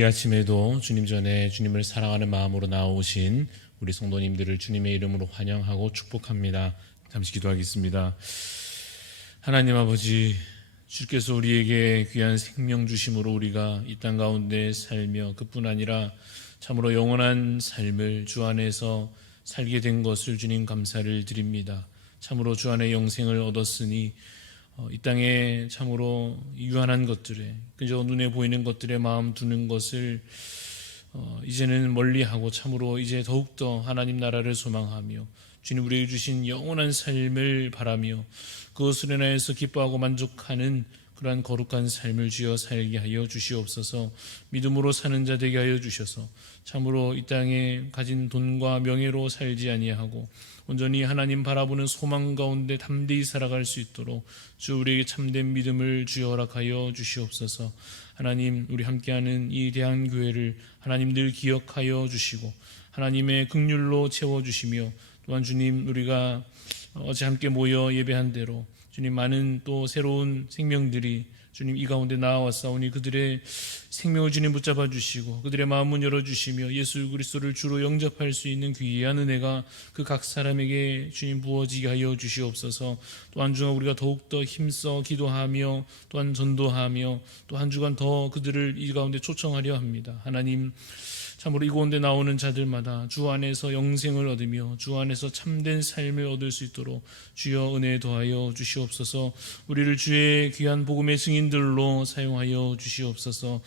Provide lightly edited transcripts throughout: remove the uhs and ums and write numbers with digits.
이 아침에도 주님 전에 주님을 사랑하는 마음으로 나오신 우리 성도님들을 주님의 이름으로 환영하고 축복합니다. 잠시 기도하겠습니다. 하나님 아버지, 주께서 우리에게 귀한 생명 주심으로 우리가 이 땅 가운데 살며 그뿐 아니라 참으로 영원한 삶을 주 안에서 살게 된 것을 주님 감사를 드립니다. 참으로 주 안에 영생을 얻었으니 이 땅에 참으로 유한한 것들에 그저 눈에 보이는 것들에 마음 두는 것을 이제는 멀리하고 참으로 이제 더욱더 하나님 나라를 소망하며 주님 우리에게 주신 영원한 삶을 바라며 그것을 인하여서 기뻐하고 만족하는 그러한 거룩한 삶을 주여 살게 하여 주시옵소서. 믿음으로 사는 자 되게 하여 주셔서 참으로 이 땅에 가진 돈과 명예로 살지 아니하고 온전히 하나님 바라보는 소망 가운데 담대히 살아갈 수 있도록 주 우리에게 참된 믿음을 주여 허락하여 주시옵소서. 하나님, 우리 함께하는 이 대한교회를 하나님 늘 기억하여 주시고 하나님의 긍휼로 채워주시며 또한 주님, 우리가 어제 함께 모여 예배한 대로 주님 많은 또 새로운 생명들이 주님 이 가운데 나와왔사오니 그들의 생명을 주님 붙잡아 주시고 그들의 마음을 열어주시며 예수 그리스도를 주로 영접할 수 있는 귀한 은혜가 그 각 사람에게 주님 부어지게 하여 주시옵소서. 또 한 주간 우리가 더욱더 힘써 기도하며 또한 전도하며 또 한 주간 더 그들을 이 가운데 초청하려 합니다. 하나님, 참으로 이 가운데 나오는 자들마다 주 안에서 영생을 얻으며 주 안에서 참된 삶을 얻을 수 있도록 주여 은혜 더하여 주시옵소서. 우리를 주의 귀한 복음의 증인들로 사용하여 주시옵소서.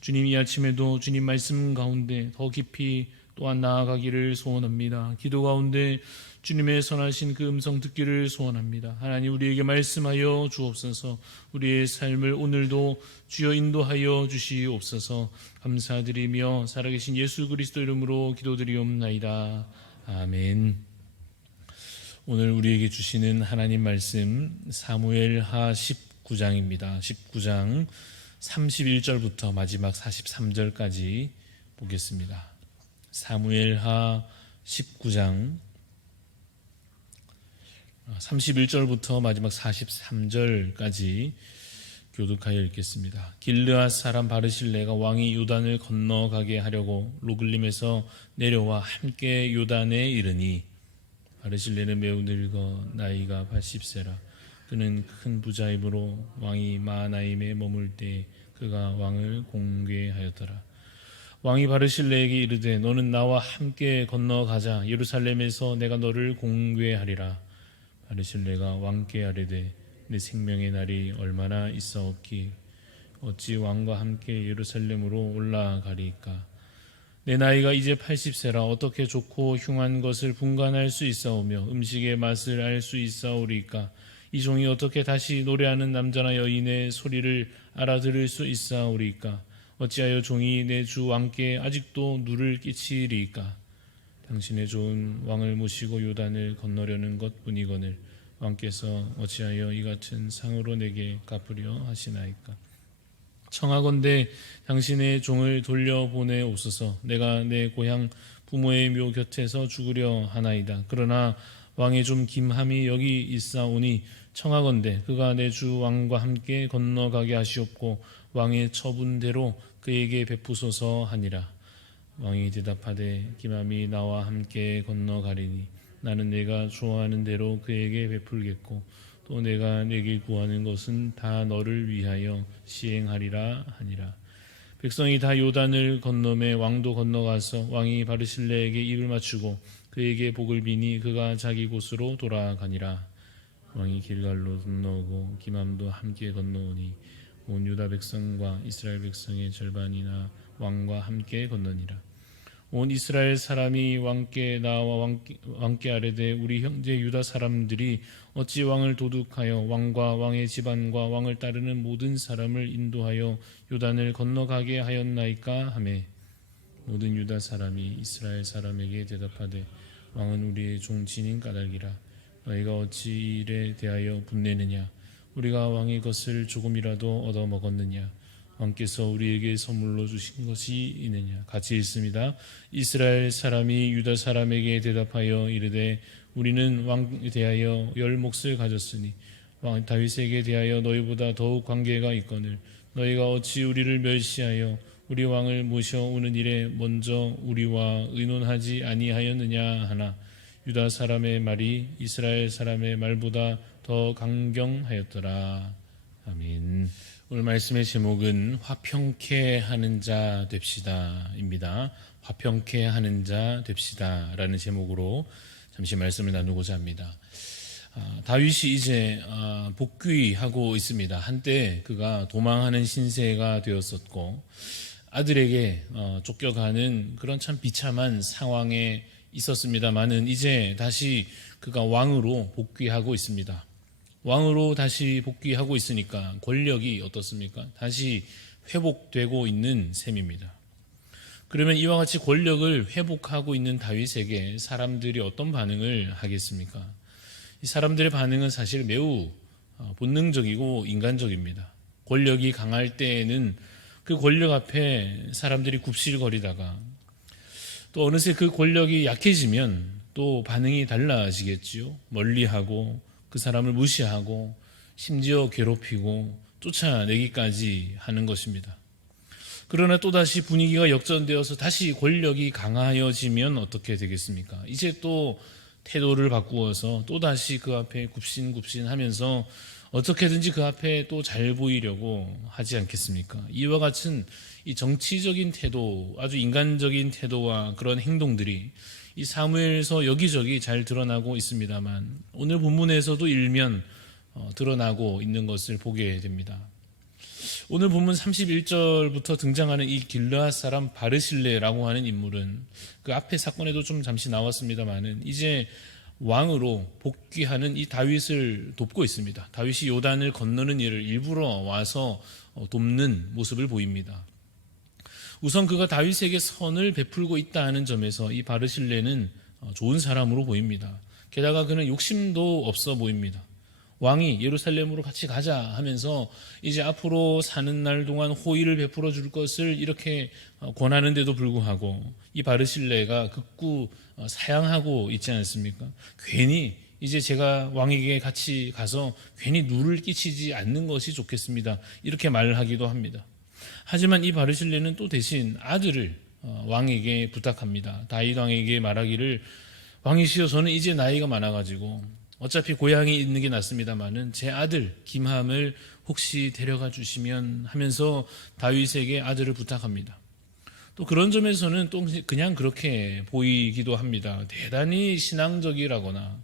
주님, 이 아침에도 주님 말씀 가운데 더 깊이 또한 나아가기를 소원합니다. 기도 가운데 주님의 선하신 그 음성 듣기를 소원합니다. 하나님, 우리에게 말씀하여 주옵소서. 우리의 삶을 오늘도 주여 인도하여 주시옵소서. 감사드리며 살아계신 예수 그리스도 이름으로 기도드리옵나이다. 아멘. 오늘 우리에게 주시는 하나님 말씀 사무엘하 19장입니다. 19장 31절부터 마지막 43절까지 보겠습니다. 사무엘하 19장 31절부터 마지막 43절까지 교독하여 읽겠습니다. 길르앗 사람 바르실레가 왕이 요단을 건너가게 하려고 로글림에서 내려와 함께 요단에 이르니 바르실레는 매우 늙어 나이가 80세라. 그는 큰 부자이므로 왕이 마하나임에 머물 때 그가 왕을 공개하였더라. 왕이 바르실레에게 이르되 너는 나와 함께 건너가자. 예루살렘에서 내가 너를 공개하리라. 바르실레가 왕께 아뢰되 내 생명의 날이 얼마나 있사옵기 어찌 왕과 함께 예루살렘으로 올라가리까. 내 나이가 이제 80세라 어떻게 좋고 흉한 것을 분간할 수 있사오며 음식의 맛을 알 수 있사오리까. 이 종이 어떻게 다시 노래하는 남자나 여인의 소리를 알아들을 수 있사오리까. 어찌하여 종이 내 주 왕께 아직도 누를 끼치리까. 당신의 좋은 왕을 모시고 요단을 건너려는 것뿐이거늘 왕께서 어찌하여 이 같은 상으로 내게 갚으려 하시나이까. 청하건대 당신의 종을 돌려보내옵소서. 내가 내 고향 부모의 묘 곁에서 죽으려 하나이다. 그러나 왕의 좀 김함이 여기 있사오니 청하건대 그가 내 주 왕과 함께 건너가게 하시옵고 왕의 처분대로 그에게 베푸소서 하니라. 왕이 대답하되 김함이 나와 함께 건너가리니 나는 내가 좋아하는 대로 그에게 베풀겠고 또 내가 내게 구하는 것은 다 너를 위하여 시행하리라 하니라. 백성이 다 요단을 건너매 왕도 건너가서 왕이 바르실레에게 입을 맞추고 그에게 복을 비니 그가 자기 곳으로 돌아가니라. 왕이 길갈로 건너오고 김함도 함께 건너오니 온 유다 백성과 이스라엘 백성의 절반이나 왕과 함께 건너니라. 온 이스라엘 사람이 왕께 나와 왕께 아뢰되 우리 형제 유다 사람들이 어찌 왕을 도둑하여 왕과 왕의 집안과 왕을 따르는 모든 사람을 인도하여 요단을 건너가게 하였나이까 하매 모든 유다 사람이 이스라엘 사람에게 대답하되 왕은 우리의 종친인 까닭이라. 너희가 어찌 이 일에 대하여 분내느냐. 우리가 왕의 것을 조금이라도 얻어 먹었느냐. 왕께서 우리에게 선물로 주신 것이 있느냐. 같이 읽습니다. 이스라엘 사람이 유다 사람에게 대답하여 이르되 우리는 왕에 대하여 열 몫을 가졌으니 왕 다윗에게 대하여 너희보다 더욱 관계가 있거늘 너희가 어찌 우리를 멸시하여 우리 왕을 모셔오는 일에 먼저 우리와 의논하지 아니하였느냐 하나 유다 사람의 말이 이스라엘 사람의 말보다 더 강경하였더라. 아멘. 오늘 말씀의 제목은 화평케 하는 자 됩시다입니다. 화평케 하는 자 됩시다라는 제목으로 잠시 말씀을 나누고자 합니다. 다윗이 이제 복귀하고 있습니다. 한때 그가 도망하는 신세가 되었었고 아들에게 쫓겨가는 그런 참 비참한 상황에 있었습니다만은 이제 다시 그가 왕으로 복귀하고 있습니다. 왕으로 다시 복귀하고 있으니까 권력이 어떻습니까? 다시 회복되고 있는 셈입니다. 그러면 이와 같이 권력을 회복하고 있는 다윗에게 사람들이 어떤 반응을 하겠습니까? 이 사람들의 반응은 사실 매우 본능적이고 인간적입니다. 권력이 강할 때에는 그 권력 앞에 사람들이 굽실거리다가 또 어느새 그 권력이 약해지면 또 반응이 달라지겠지요. 멀리하고 그 사람을 무시하고 심지어 괴롭히고 쫓아내기까지 하는 것입니다. 그러나 또다시 분위기가 역전되어서 다시 권력이 강하여지면 어떻게 되겠습니까? 이제 또 태도를 바꾸어서 또다시 그 앞에 굽신굽신하면서 어떻게든지 그 앞에 또 잘 보이려고 하지 않겠습니까? 이와 같은 이 정치적인 태도, 아주 인간적인 태도와 그런 행동들이 이 사무엘서 여기저기 잘 드러나고 있습니다만 오늘 본문에서도 일면 드러나고 있는 것을 보게 됩니다. 오늘 본문 31절부터 등장하는 이 길르앗 사람 바르실레라고 하는 인물은 그 앞에 사건에도 좀 잠시 나왔습니다만은 이제 왕으로 복귀하는 이 다윗을 돕고 있습니다. 다윗이 요단을 건너는 일을 일부러 와서 돕는 모습을 보입니다. 우선 그가 다윗에게 선을 베풀고 있다는 점에서 이 바르실레는 좋은 사람으로 보입니다. 게다가 그는 욕심도 없어 보입니다. 왕이 예루살렘으로 같이 가자 하면서 이제 앞으로 사는 날 동안 호의를 베풀어 줄 것을 이렇게 권하는데도 불구하고 이 바르실레가 극구 사양하고 있지 않습니까? 괜히 이제 제가 왕에게 같이 가서 괜히 누를 끼치지 않는 것이 좋겠습니다. 이렇게 말하기도 합니다. 하지만 이 바르실레는 또 대신 아들을 왕에게 부탁합니다. 다윗 왕에게 말하기를 왕이시여 저는 이제 나이가 많아가지고 어차피 고향에 있는 게 낫습니다만은 제 아들 김함을 혹시 데려가 주시면 하면서 다윗에게 아들을 부탁합니다. 또 그런 점에서는 또 그냥 그렇게 보이기도 합니다. 대단히 신앙적이라거나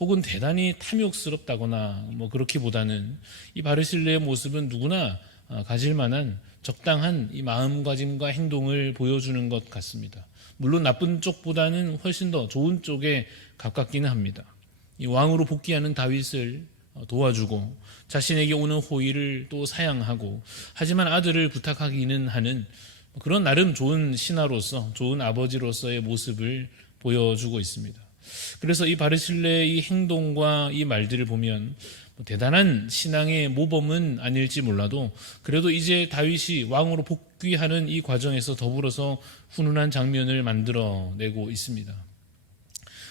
혹은 대단히 탐욕스럽다거나 뭐 그렇기보다는 이 바르실레의 모습은 누구나 가질 만한 적당한 이 마음가짐과 행동을 보여주는 것 같습니다. 물론 나쁜 쪽보다는 훨씬 더 좋은 쪽에 가깝기는 합니다. 이 왕으로 복귀하는 다윗을 도와주고 자신에게 오는 호의를 또 사양하고 하지만 아들을 부탁하기는 하는 그런 나름 좋은 신하로서 좋은 아버지로서의 모습을 보여주고 있습니다. 그래서 이 바르실레의 이 행동과 이 말들을 보면 대단한 신앙의 모범은 아닐지 몰라도 그래도 이제 다윗이 왕으로 복귀하는 이 과정에서 더불어서 훈훈한 장면을 만들어내고 있습니다.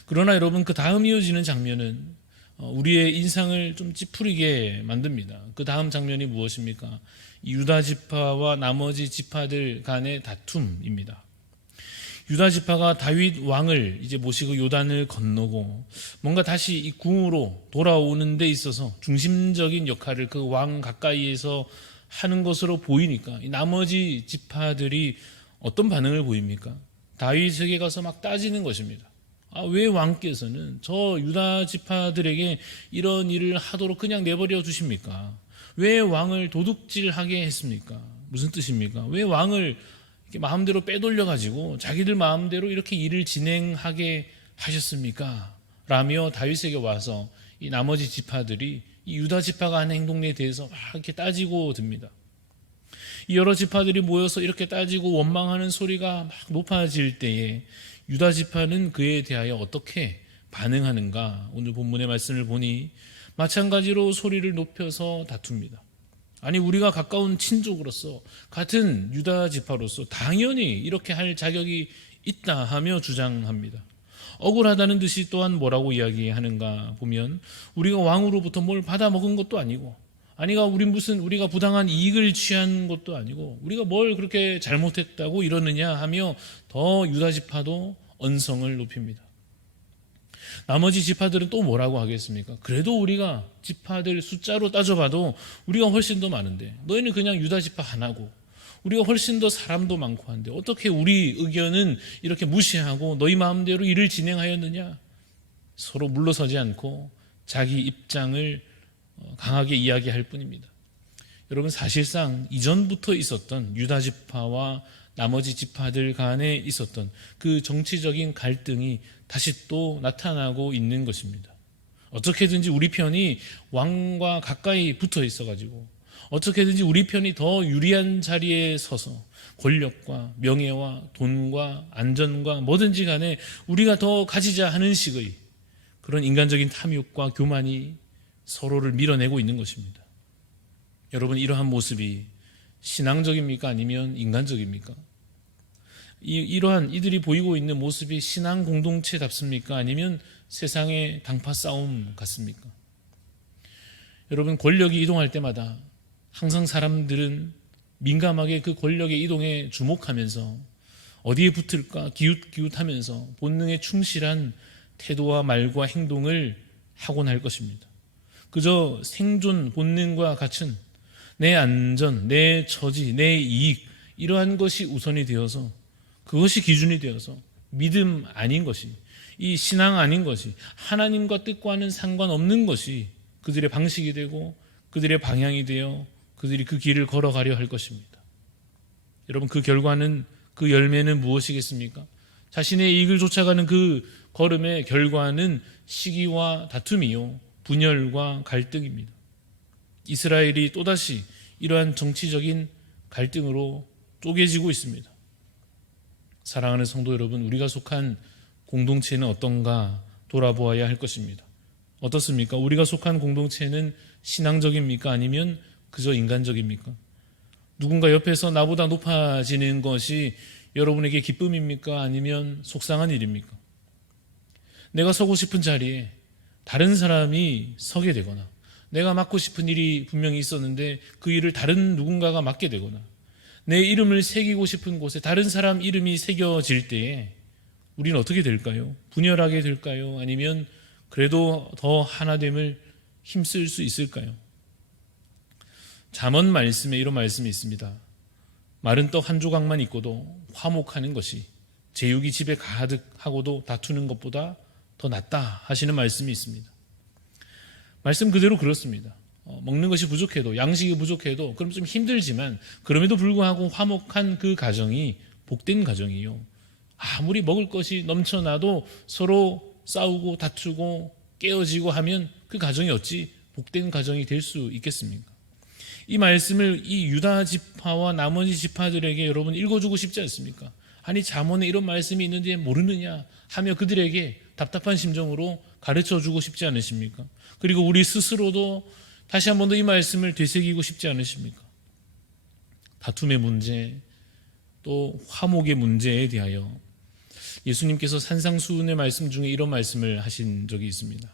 그러나 여러분 그 다음 이어지는 장면은 우리의 인상을 좀 찌푸리게 만듭니다. 그 다음 장면이 무엇입니까? 유다 지파와 나머지 지파들 간의 다툼입니다. 유다 지파가 다윗 왕을 이제 모시고 요단을 건너고 뭔가 다시 이 궁으로 돌아오는 데 있어서 중심적인 역할을 그 왕 가까이에서 하는 것으로 보이니까 이 나머지 지파들이 어떤 반응을 보입니까? 다윗에게 가서 막 따지는 것입니다. 왜 왕께서는 저 유다 지파들에게 이런 일을 하도록 그냥 내버려 두십니까? 왜 왕을 도둑질하게 했습니까? 무슨 뜻입니까? 왜 왕을 이렇게 마음대로 빼돌려가지고 자기들 마음대로 이렇게 일을 진행하게 하셨습니까? 라며 다윗에게 와서 이 나머지 지파들이 이 유다 지파가 하는 행동에 대해서 막 이렇게 따지고 듭니다. 이 여러 지파들이 모여서 이렇게 따지고 원망하는 소리가 막 높아질 때에 유다 지파는 그에 대하여 어떻게 반응하는가? 오늘 본문의 말씀을 보니 마찬가지로 소리를 높여서 다툽니다. 아니 우리가 가까운 친족으로서 같은 유다 지파로서 당연히 이렇게 할 자격이 있다 하며 주장합니다. 억울하다는 듯이 또한 뭐라고 이야기하는가 보면 우리가 왕으로부터 뭘 받아먹은 것도 아니고 아니가 우리가 부당한 이익을 취한 것도 아니고 우리가 뭘 그렇게 잘못했다고 이러느냐 하며 더 유다 지파도 언성을 높입니다. 나머지 지파들은 또 뭐라고 하겠습니까? 그래도 우리가 지파들 숫자로 따져봐도 우리가 훨씬 더 많은데 너희는 그냥 유다 지파 하나고 우리가 훨씬 더 사람도 많고 한데 어떻게 우리 의견은 이렇게 무시하고 너희 마음대로 일을 진행하였느냐? 서로 물러서지 않고 자기 입장을 강하게 이야기할 뿐입니다. 여러분, 사실상 이전부터 있었던 유다 지파와 나머지 지파들 간에 있었던 그 정치적인 갈등이 다시 또 나타나고 있는 것입니다. 어떻게든지 우리 편이 왕과 가까이 붙어 있어가지고 어떻게든지 우리 편이 더 유리한 자리에 서서 권력과 명예와 돈과 안전과 뭐든지 간에 우리가 더 가지자 하는 식의 그런 인간적인 탐욕과 교만이 서로를 밀어내고 있는 것입니다. 여러분, 이러한 모습이 신앙적입니까? 아니면 인간적입니까? 이러한 이들이 보이고 있는 모습이 신앙 공동체답습니까? 아니면 세상의 당파 싸움 같습니까? 여러분, 권력이 이동할 때마다 항상 사람들은 민감하게 그 권력의 이동에 주목하면서 어디에 붙을까 기웃기웃하면서 본능에 충실한 태도와 말과 행동을 하곤 할 것입니다. 그저 생존 본능과 같은 내 안전, 내 처지, 내 이익 이러한 것이 우선이 되어서 그것이 기준이 되어서 믿음 아닌 것이 이 신앙 아닌 것이 하나님과 뜻과는 상관없는 것이 그들의 방식이 되고 그들의 방향이 되어 그들이 그 길을 걸어가려 할 것입니다. 여러분, 그 결과는 그 열매는 무엇이겠습니까? 자신의 이익을 쫓아가는 그 걸음의 결과는 시기와 다툼이요 분열과 갈등입니다. 이스라엘이 또다시 이러한 정치적인 갈등으로 쪼개지고 있습니다. 사랑하는 성도 여러분, 우리가 속한 공동체는 어떤가 돌아보아야 할 것입니다. 어떻습니까? 우리가 속한 공동체는 신앙적입니까? 아니면 그저 인간적입니까? 누군가 옆에서 나보다 높아지는 것이 여러분에게 기쁨입니까? 아니면 속상한 일입니까? 내가 서고 싶은 자리에 다른 사람이 서게 되거나 내가 맡고 싶은 일이 분명히 있었는데 그 일을 다른 누군가가 맡게 되거나 내 이름을 새기고 싶은 곳에 다른 사람 이름이 새겨질 때에 우리는 어떻게 될까요? 분열하게 될까요? 아니면 그래도 더 하나됨을 힘쓸 수 있을까요? 잠언 말씀에 이런 말씀이 있습니다. 마른 떡 한 조각만 있고도 화목하는 것이 제육이 집에 가득하고도 다투는 것보다 더 낫다 하시는 말씀이 있습니다. 말씀 그대로 그렇습니다. 먹는 것이 부족해도 양식이 부족해도 그럼 좀 힘들지만 그럼에도 불구하고 화목한 그 가정이 복된 가정이요. 아무리 먹을 것이 넘쳐나도 서로 싸우고 다투고 깨어지고 하면 그 가정이 어찌 복된 가정이 될 수 있겠습니까? 이 말씀을 이 유다 지파와 나머지 지파들에게 여러분 읽어주고 싶지 않습니까? 아니 잠언에 이런 말씀이 있는데 모르느냐 하며 그들에게 답답한 심정으로 가르쳐주고 싶지 않으십니까? 그리고 우리 스스로도 다시 한 번 더 이 말씀을 되새기고 싶지 않으십니까? 다툼의 문제 또 화목의 문제에 대하여 예수님께서 산상수훈의 말씀 중에 이런 말씀을 하신 적이 있습니다.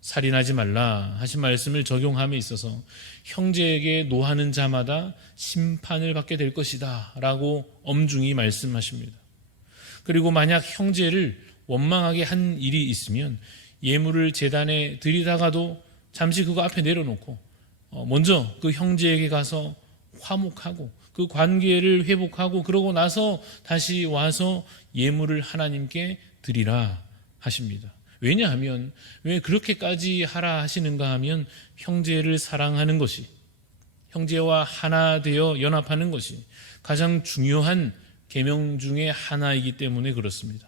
살인하지 말라 하신 말씀을 적용함에 있어서 형제에게 노하는 자마다 심판을 받게 될 것이다 라고 엄중히 말씀하십니다. 그리고 만약 형제를 원망하게 한 일이 있으면 예물을 제단에 드리다가도 잠시 그거 앞에 내려놓고 먼저 그 형제에게 가서 화목하고 그 관계를 회복하고 그러고 나서 다시 와서 예물을 하나님께 드리라 하십니다. 왜냐하면 왜 그렇게까지 하라 하시는가 하면 형제를 사랑하는 것이 형제와 하나 되어 연합하는 것이 가장 중요한 계명 중에 하나이기 때문에 그렇습니다.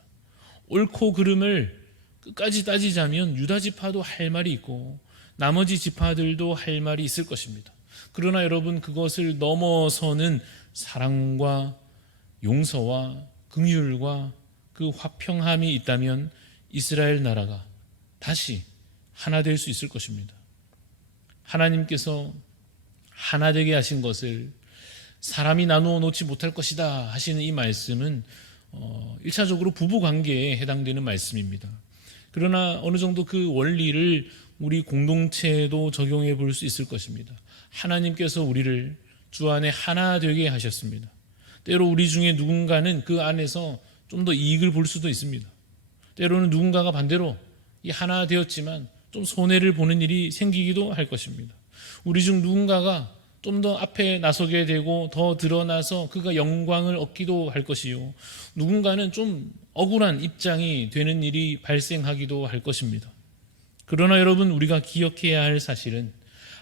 옳고 그름을 끝까지 따지자면 유다 지파도 할 말이 있고 나머지 지파들도 할 말이 있을 것입니다. 그러나 여러분 그것을 넘어서는 사랑과 용서와 긍휼과 그 화평함이 있다면 이스라엘 나라가 다시 하나 될 수 있을 것입니다. 하나님께서 하나 되게 하신 것을 사람이 나누어 놓지 못할 것이다 하시는 이 말씀은 1차적으로 부부관계에 해당되는 말씀입니다. 그러나 어느 정도 그 원리를 우리 공동체에도 적용해 볼 수 있을 것입니다. 하나님께서 우리를 주 안에 하나 되게 하셨습니다. 때로 우리 중에 누군가는 그 안에서 좀 더 이익을 볼 수도 있습니다. 때로는 누군가가 반대로 이 하나 되었지만 좀 손해를 보는 일이 생기기도 할 것입니다. 우리 중 누군가가 좀 더 앞에 나서게 되고 더 드러나서 그가 영광을 얻기도 할 것이요, 누군가는 좀 억울한 입장이 되는 일이 발생하기도 할 것입니다. 그러나 여러분, 우리가 기억해야 할 사실은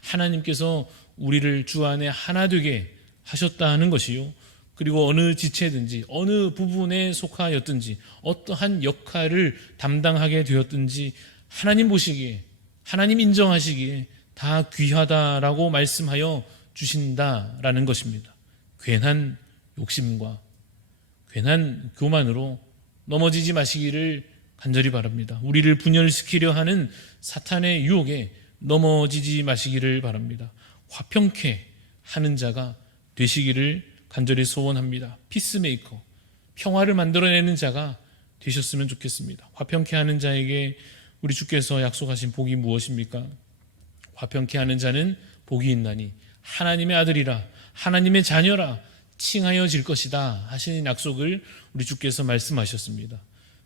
하나님께서 우리를 주 안에 하나 되게 하셨다 하는 것이요, 그리고 어느 지체든지 어느 부분에 속하였든지 어떠한 역할을 담당하게 되었든지 하나님 보시기에, 하나님 인정하시기에 다 귀하다라고 말씀하여 주신다라는 것입니다. 괜한 욕심과 괜한 교만으로 넘어지지 마시기를 간절히 바랍니다. 우리를 분열시키려 하는 사탄의 유혹에 넘어지지 마시기를 바랍니다. 화평케 하는 자가 되시기를 간절히 소원합니다. 피스메이커, 평화를 만들어내는 자가 되셨으면 좋겠습니다. 화평케 하는 자에게 우리 주께서 약속하신 복이 무엇입니까? 화평케 하는 자는 복이 있나니 하나님의 아들이라 하나님의 자녀라 칭하여질 것이다 하시는 약속을 우리 주께서 말씀하셨습니다.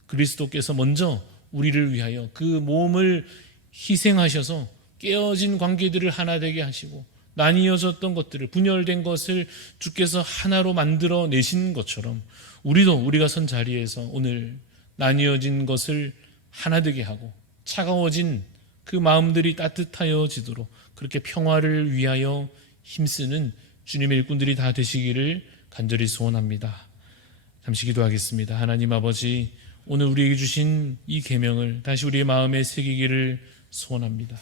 그리스도께서 먼저 우리를 위하여 그 몸을 희생하셔서 깨어진 관계들을 하나 되게 하시고 나뉘어졌던 것들을, 분열된 것을 주께서 하나로 만들어 내신 것처럼 우리도 우리가 선 자리에서 오늘 나뉘어진 것을 하나 되게 하고 차가워진 그 마음들이 따뜻하여지도록 그렇게 평화를 위하여 힘쓰는 주님의 일꾼들이 다 되시기를 간절히 소원합니다. 잠시 기도하겠습니다. 하나님 아버지, 오늘 우리에게 주신 이 계명을 다시 우리의 마음에 새기기를 소원합니다.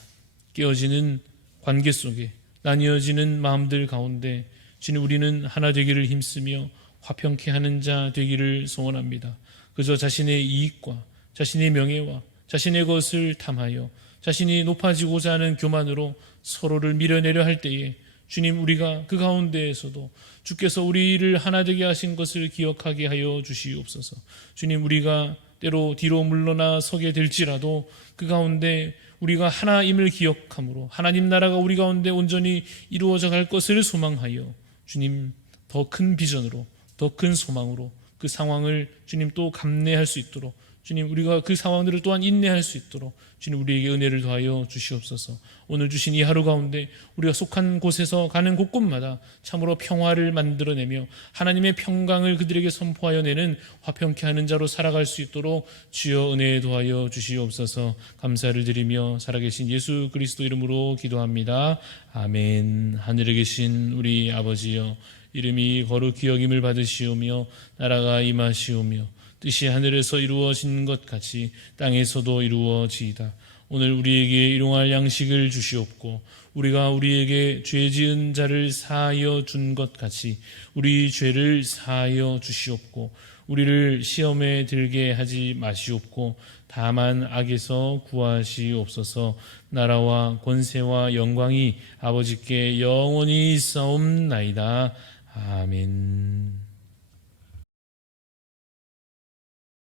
깨어지는 관계 속에, 나뉘어지는 마음들 가운데 주님, 우리는 하나 되기를 힘쓰며 화평케 하는 자 되기를 소원합니다. 그저 자신의 이익과 자신의 명예와 자신의 것을 탐하여 자신이 높아지고자 하는 교만으로 서로를 밀어내려 할 때에 주님, 우리가 그 가운데에서도 주께서 우리를 하나 되게 하신 것을 기억하게 하여 주시옵소서. 주님, 우리가 때로 뒤로 물러나 서게 될지라도 그 가운데 우리가 하나임을 기억함으로 하나님 나라가 우리 가운데 온전히 이루어져 갈 것을 소망하여 주님, 더 큰 비전으로, 더 큰 소망으로 그 상황을 주님 또 감내할 수 있도록, 주님, 우리가 그 상황들을 또한 인내할 수 있도록 주님, 우리에게 은혜를 더하여 주시옵소서. 오늘 주신 이 하루 가운데 우리가 속한 곳에서 가는 곳곳마다 참으로 평화를 만들어내며 하나님의 평강을 그들에게 선포하여 내는 화평케 하는 자로 살아갈 수 있도록 주여 은혜 더하여 주시옵소서. 감사를 드리며 살아계신 예수 그리스도 이름으로 기도합니다. 아멘. 하늘에 계신 우리 아버지여, 이름이 거룩히 여김을 받으시오며 나라가 임하시오며 뜻이 하늘에서 이루어진 것 같이 땅에서도 이루어지이다. 오늘 우리에게 일용할 양식을 주시옵고 우리가 우리에게 죄 지은 자를 사하여 준 것 같이 우리 죄를 사하여 주시옵고 우리를 시험에 들게 하지 마시옵고 다만 악에서 구하시옵소서. 나라와 권세와 영광이 아버지께 영원히 있사옵나이다. 아멘.